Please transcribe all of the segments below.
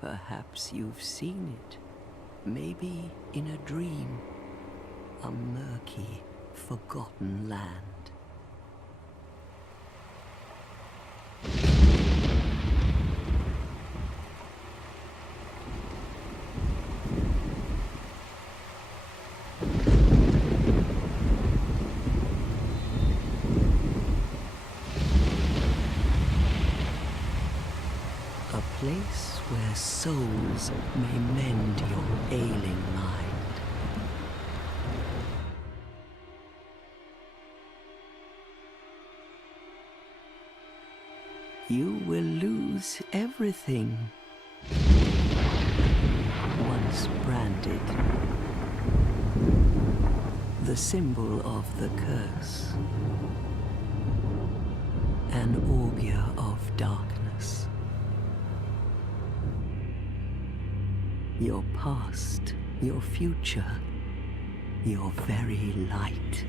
Perhaps you've seen it. Maybe in a dream. A murky, forgotten land. A place where souls may mend your ailing mind. You will lose everything once branded. The symbol of the curse. An augur of darkness. Your past, your future, your very light.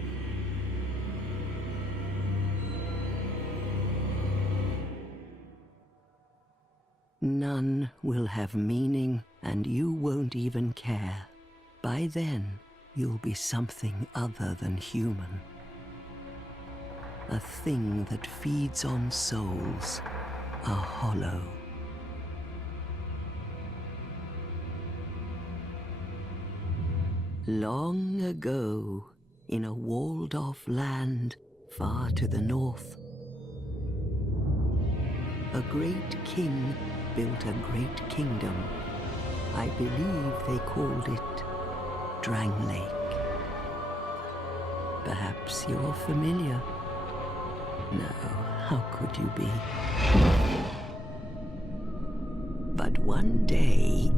None will have meaning, and you won't even care. By then, you'll be something other than human. A thing that feeds on souls, a hollow. Long ago, in a walled-off land far to the north, a great king built a great kingdom. I believe they called it Drangleic. Perhaps you're familiar. No, how could you be? But one day,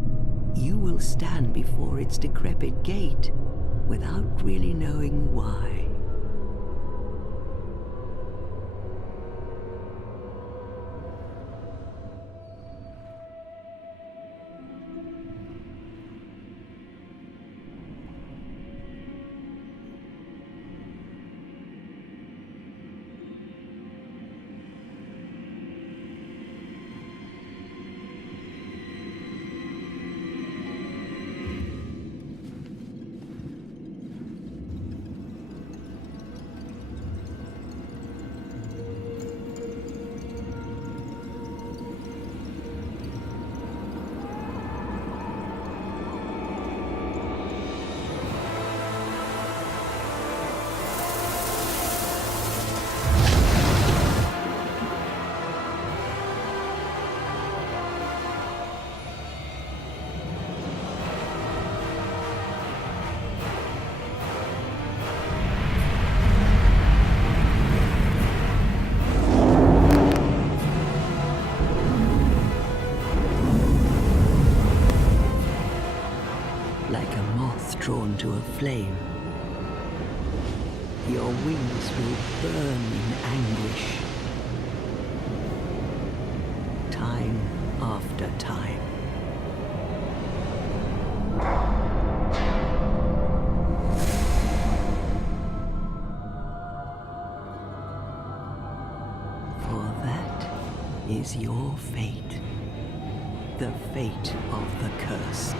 you will stand before its decrepit gate without really knowing why. Like a moth drawn to a flame, your wings will burn in anguish, time after time. For that is your fate, the fate of the cursed.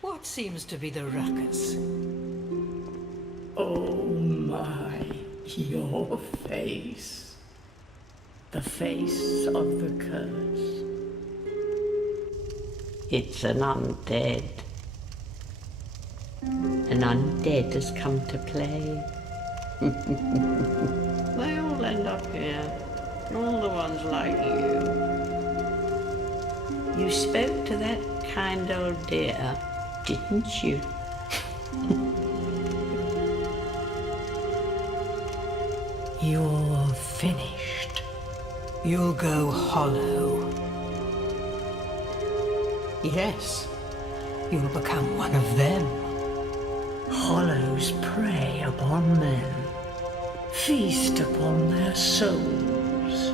What seems to be the ruckus? Oh my. Your face. The face of the curse. It's an undead. An undead has come to play. They all end up here. All the ones like you. You spoke to that kind old dear, didn't you? You're finished. You'll go hollow. Yes, you'll become one of them. Hollows prey upon men, feast upon their souls.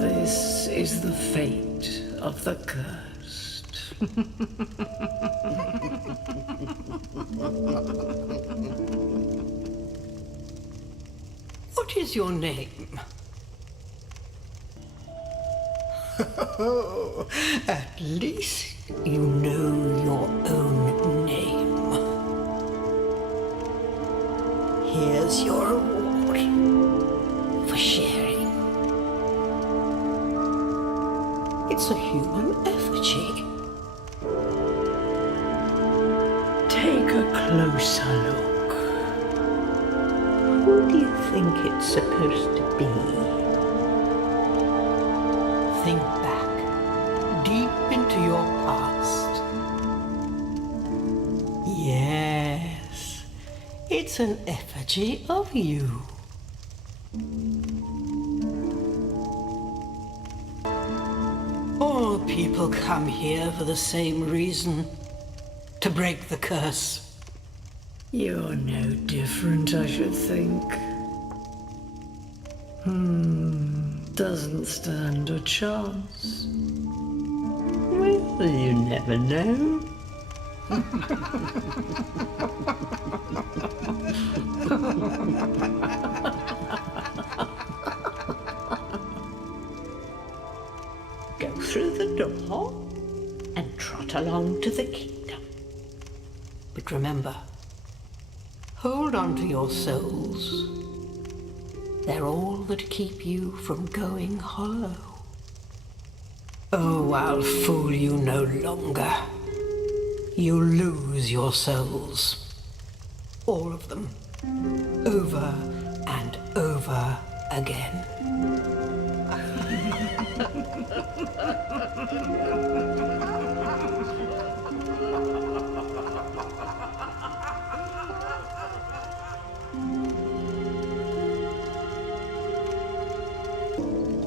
This is the fate of the cursed. What is your name? At least you know your own name. Here's your reward for sharing. It's a human effigy. Take a closer look. Who do you think it's supposed to be? Think back, deep into your past. Yes, it's an effigy of you. All people come here for the same reason, to break the curse. You're no different, I should think. Doesn't stand a chance. Well, you never know. Go through the door and trot along to the kingdom. But remember, hold on to your souls. They're all that keep you from going hollow. Oh, I'll fool you no longer. You lose your souls. All of them. Over and over again.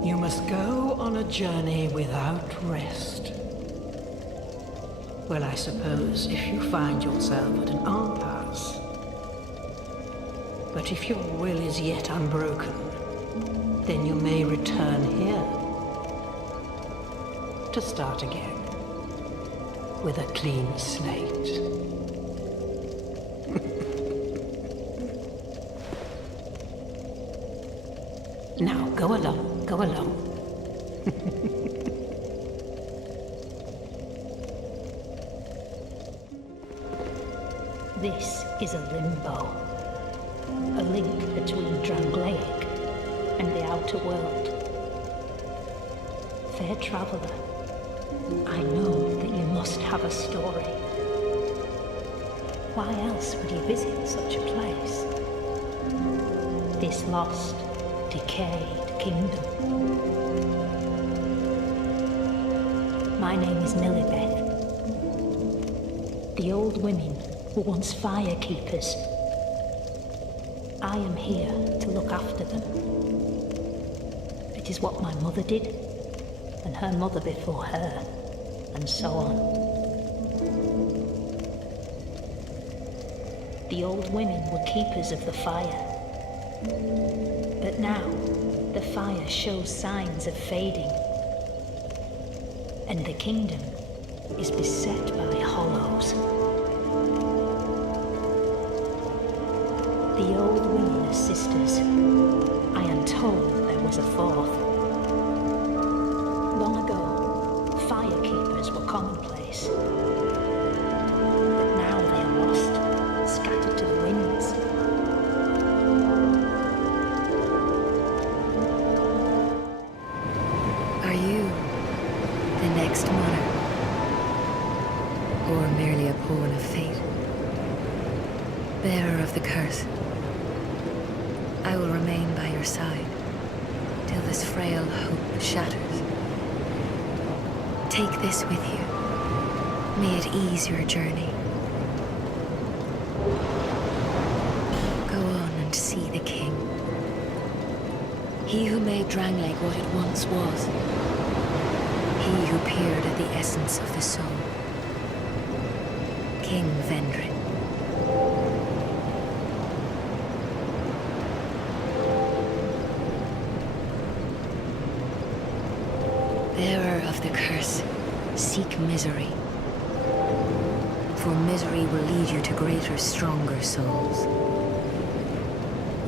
You must go on a journey without rest. Well, I suppose if you find yourself at an impasse. But if your will is yet unbroken, then you may return here to start again with a clean slate. Now, go along, go along. This is a limbo, a link between Drangleic and the outer world. Fair traveller, I know that you must have a story. Why else would you visit such a place? This lost, decayed kingdom. My name is Millibeth. The old women were once firekeepers. I am here to look after them. It is what my mother did, and her mother before her, and so on. The old women were keepers of the fire. But now, the fire shows signs of fading, and the kingdom is beset by hollows. The old women are sisters. I am told there was a fourth. Long ago, firekeepers were commonplace. But now they are lost, scattered to the winds. Bearer of the curse, I will remain by your side till this frail hope shatters. Take this with you. May it ease your journey. Go on and see the king. He who made Drangleic what it once was. He who peered at the essence of the soul. King Vendrin. Bearer of the curse, seek misery. For misery will lead you to greater, stronger souls.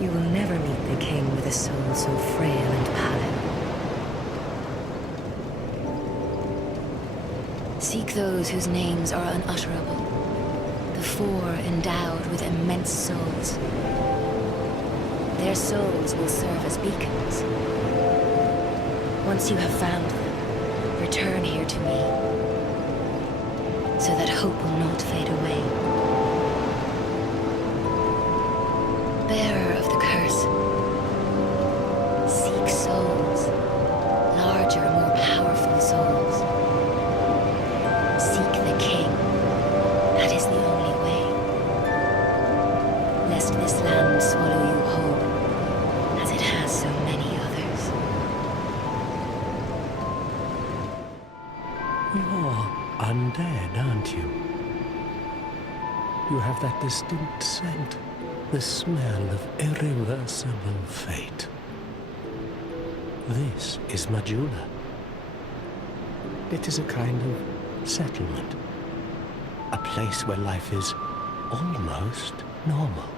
You will never meet the king with a soul so frail and pallid. Seek those whose names are unutterable, the four endowed with immense souls. Their souls will serve as beacons. Once you have found them, return here to me, so that hope will not fade away. Bearer of the curse, seek souls, larger, more powerful souls. Seek the king, that is the only way. Lest this land swallow you whole, as it has so many others. You're undead, aren't you? You have that distinct scent, the smell of irreversible fate. This is Majula. It is a kind of settlement, a place where life is almost normal.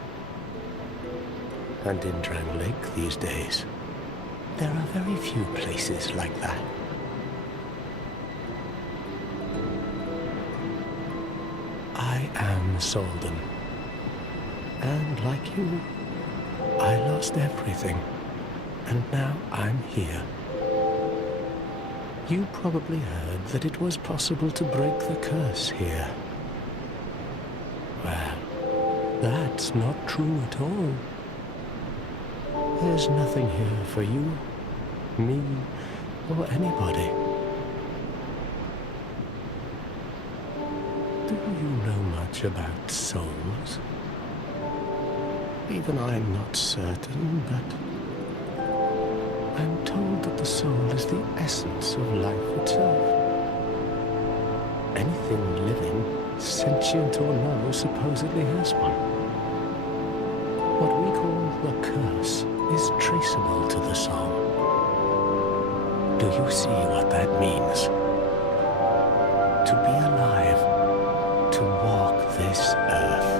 And in Drangleic these days, there are very few places like that. I am Solden, and like you, I lost everything, and now I'm here. You probably heard that it was possible to break the curse here. Well, that's not true at all. There's nothing here for you, me, or anybody. Do you know much about souls? Even I'm not certain, but I'm told that the soul is the essence of life itself. Anything living, sentient or no, supposedly has one. What we call the curse is traceable to the soul. Do you see what that means? To be alive, to walk this earth,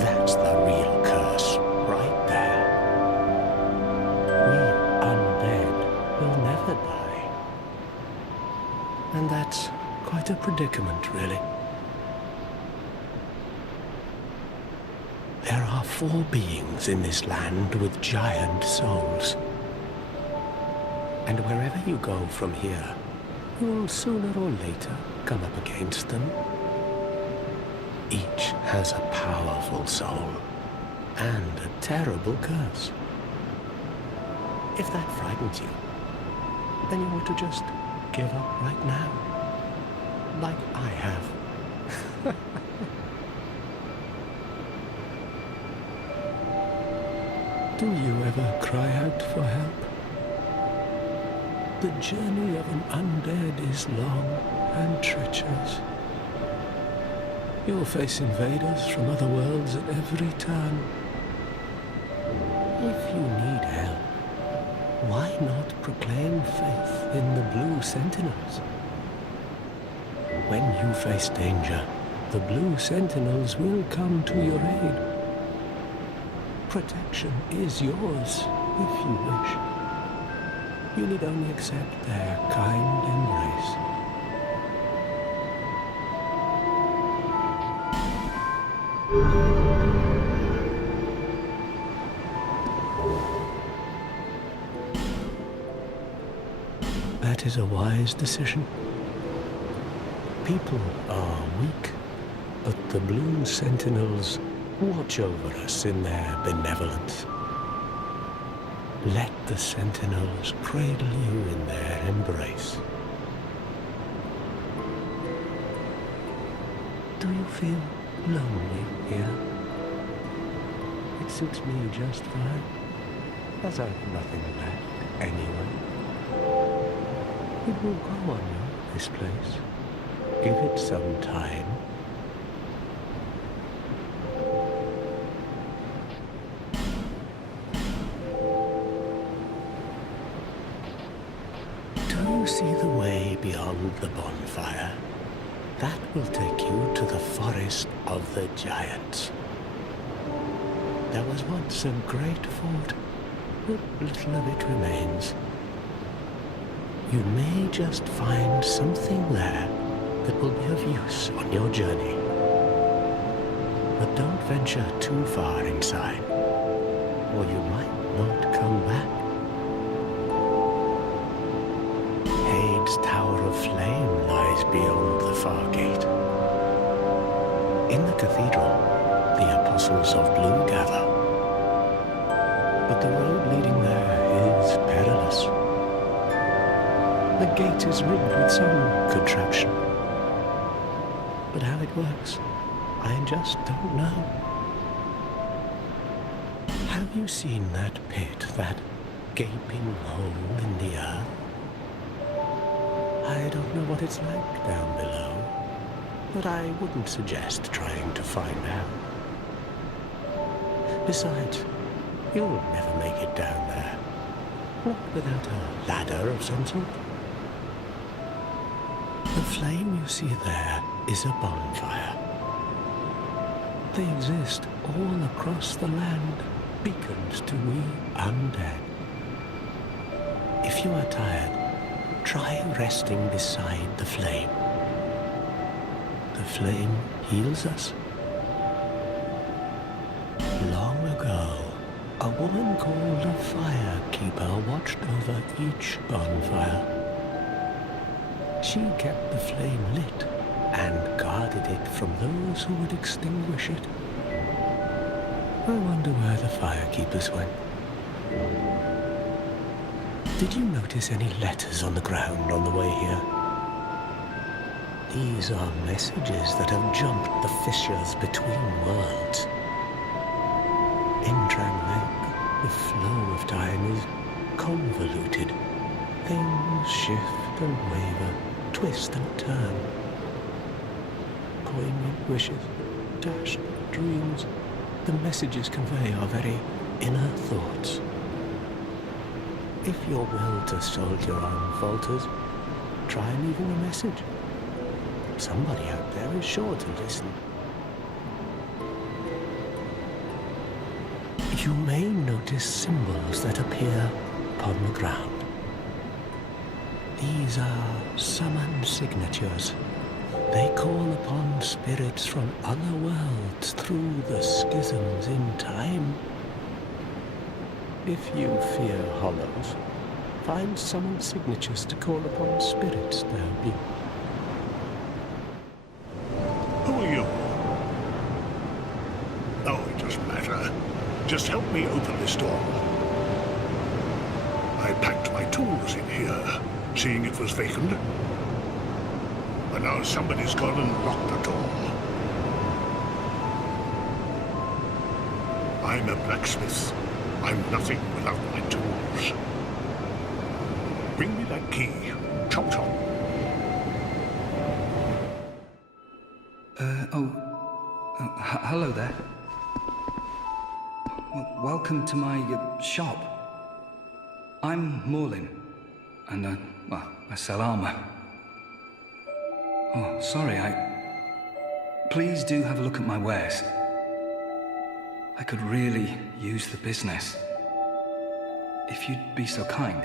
that's the real curse, right there. We undead will never die. And that's quite a predicament, really. There are 4 beings in this land with giant souls. And wherever you go from here, you'll sooner or later come up against them. Each has a powerful soul and a terrible curse. If that frightens you, then you ought to just give up right now, like I have. Do you ever cry out for help? The journey of an undead is long and treacherous. You'll face invaders from other worlds at every turn. If you need help, why not proclaim faith in the Blue Sentinels? When you face danger, the Blue Sentinels will come to your aid. Protection is yours, if you wish. You need only accept their kind embrace. That is a wise decision. People are weak, but the Blue Sentinels watch over us in their benevolence. Let the sentinels cradle you in their embrace. Do you feel lonely here? It suits me just fine, as I've nothing left anyway. It will grow on you, this place. Give it some time. Do you see the way beyond the bonfire? That will take you to the forest of the giants. There was once a great fort, but little of it remains. You may just find something there that will be of use on your journey. But don't venture too far inside, or you might not come back. Hade's Tower of Flame lies beyond the far gate. In the cathedral, the Apostles of Blue gather. But the road leading there is perilous. The gate is rigged with some contraption. But how it works, I just don't know. Have you seen that pit, that gaping hole in the earth? I don't know what it's like down below, but I wouldn't suggest trying to find out. Besides, you'll never make it down there, not without a ladder of some sort. The flame you see there is a bonfire. They exist all across the land, beacons to we undead. If you are tired, try resting beside the flame. The flame heals us. Long ago, a woman called a firekeeper watched over each bonfire. She kept the flame lit and guarded it from those who would extinguish it. I wonder where the firekeepers went. Did you notice any letters on the ground on the way here? These are messages that have jumped the fissures between worlds. In Drang Lake, the flow of time is convoluted. Things shift and waver, twist and turn. Poignant wishes, dashed dreams, the messages convey our very inner thoughts. If your will to soldier on falters, try leaving a message. Somebody out there is sure to listen. You may notice symbols that appear upon the ground. These are summon signatures. They call upon spirits from other worlds through the schisms in time. If you fear hollows, find summon signatures to call upon spirits there be. Who are you? Oh, it doesn't matter. Just help me open this door. I packed my tools in here, seeing it was vacant. But now somebody's gone and locked the door. I'm a blacksmith. I'm nothing without my tools. Bring me that key. Chop chop. Hello there. Welcome to my shop. I'm Morlin, and I sell armor. Oh, sorry, Please do have a look at my wares. I could really use the business. If you'd be so kind.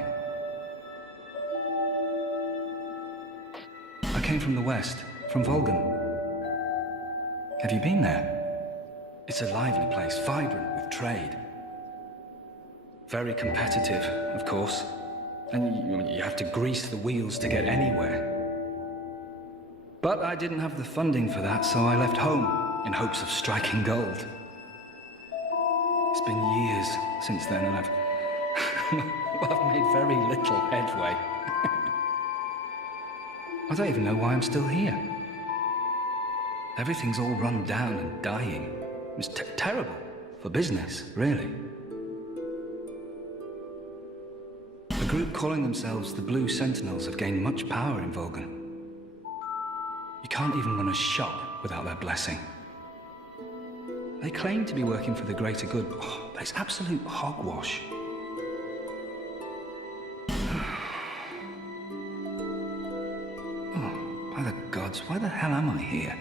I came from the west, from Volgan. Have you been there? It's a lively place, vibrant with trade. Very competitive, of course. And you have to grease the wheels to get anywhere. But I didn't have the funding for that, so I left home in hopes of striking gold. been years since then, and I've made very little headway. I don't even know why I'm still here. Everything's all run down and dying. It's terrible for business, really. A group calling themselves the Blue Sentinels have gained much power in Volgan. You can't even run a shop without their blessing. They claim to be working for the greater good, but it's absolute hogwash. Oh, by the gods, why the hell am I here?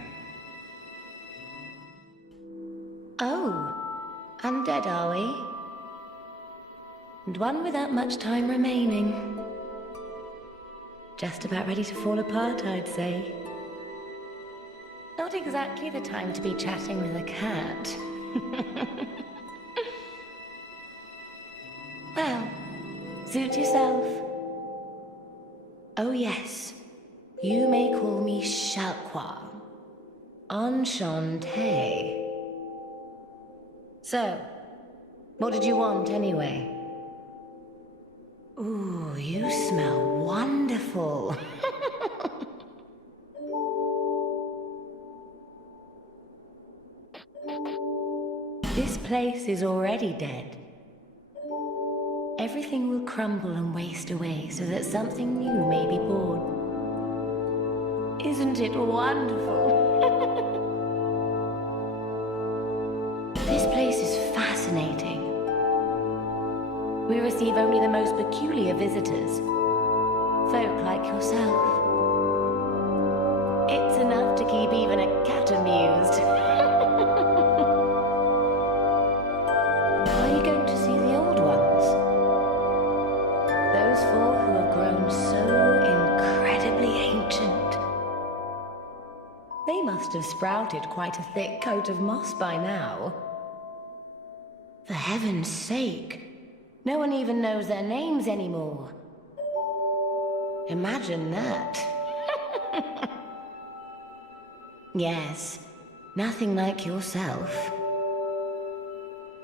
Oh, undead are we? And one without much time remaining. Just about ready to fall apart, I'd say. Not exactly the time to be chatting with a cat. Well, suit yourself. Oh yes, you may call me Shalqua. Enchanté. So, what did you want anyway? Ooh, you smell wonderful. This place is already dead. Everything will crumble and waste away so that something new may be born. Isn't it wonderful? This place is fascinating. We receive only the most peculiar visitors. Folk like yourself. It's enough to keep even a cat amused. Are you going to see the old ones? Those four who have grown so incredibly ancient. They must have sprouted quite a thick coat of moss by now. For heaven's sake, no one even knows their names anymore. Imagine that. Yes, nothing like yourself.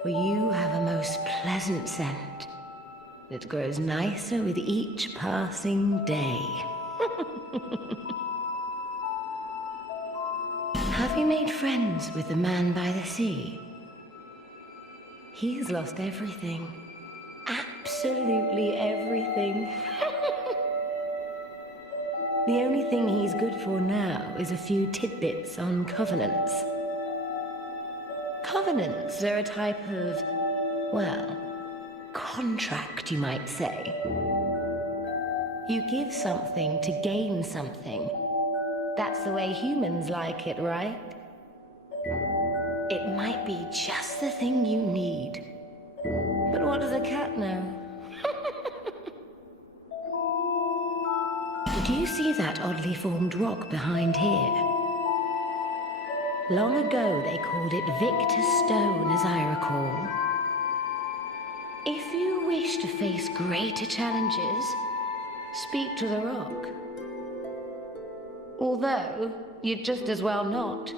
For you have a most pleasant scent that grows nicer with each passing day. Have you made friends with the man by the sea? He's lost everything. Absolutely everything. The only thing he's good for now is a few tidbits on covenants. Covenants are a type of, well, contract, you might say. You give something to gain something. That's the way humans like it, right? It might be just the thing you need. But what does a cat know? Did you see that oddly formed rock behind here? Long ago they called it Victor Stone, as I recall. If you wish to face greater challenges, speak to the rock. Although, you'd just as well not.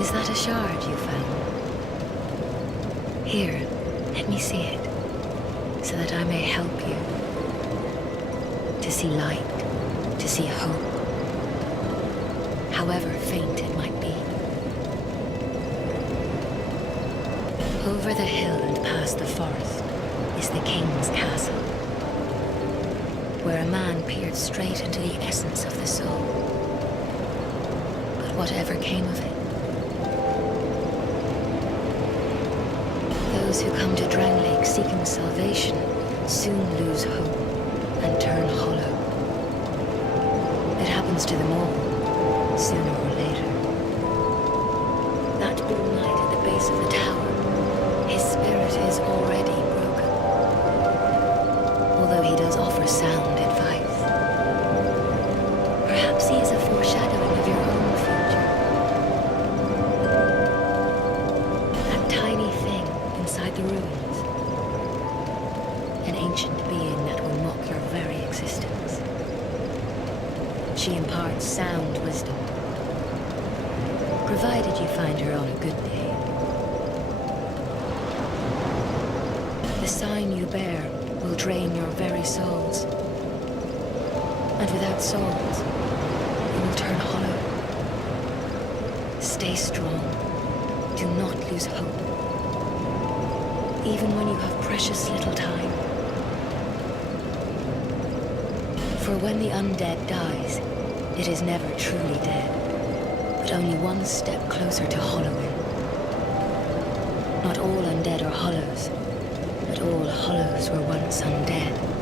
Is that a shard you found? Here, let me see it, so that I may help you. To see light, to see hope, however faint it might be. Over the hill and past the forest is the king's castle, where a man peered straight into the essence of the soul. But whatever came of it, those who come to Drangleic seeking salvation soon lose hope and turn hollow. It happens to them all, sooner or later. That blue knight at the base of the tower, his spirit is already broken. Although he does offer sound advice. Perhaps he is a foreshadowing of your own future. That tiny thing inside the ruins. An ancient being that will mock your very existence. She imparts sound wisdom. provided you find her on a good day. The sign you bear will drain your very souls. And without souls, you will turn hollow. Stay strong. Do not lose hope. Even when you have precious little time. For when the undead dies, it is never truly dead, but only one step closer to hollowing. Not all undead are hollows, but all hollows were once undead.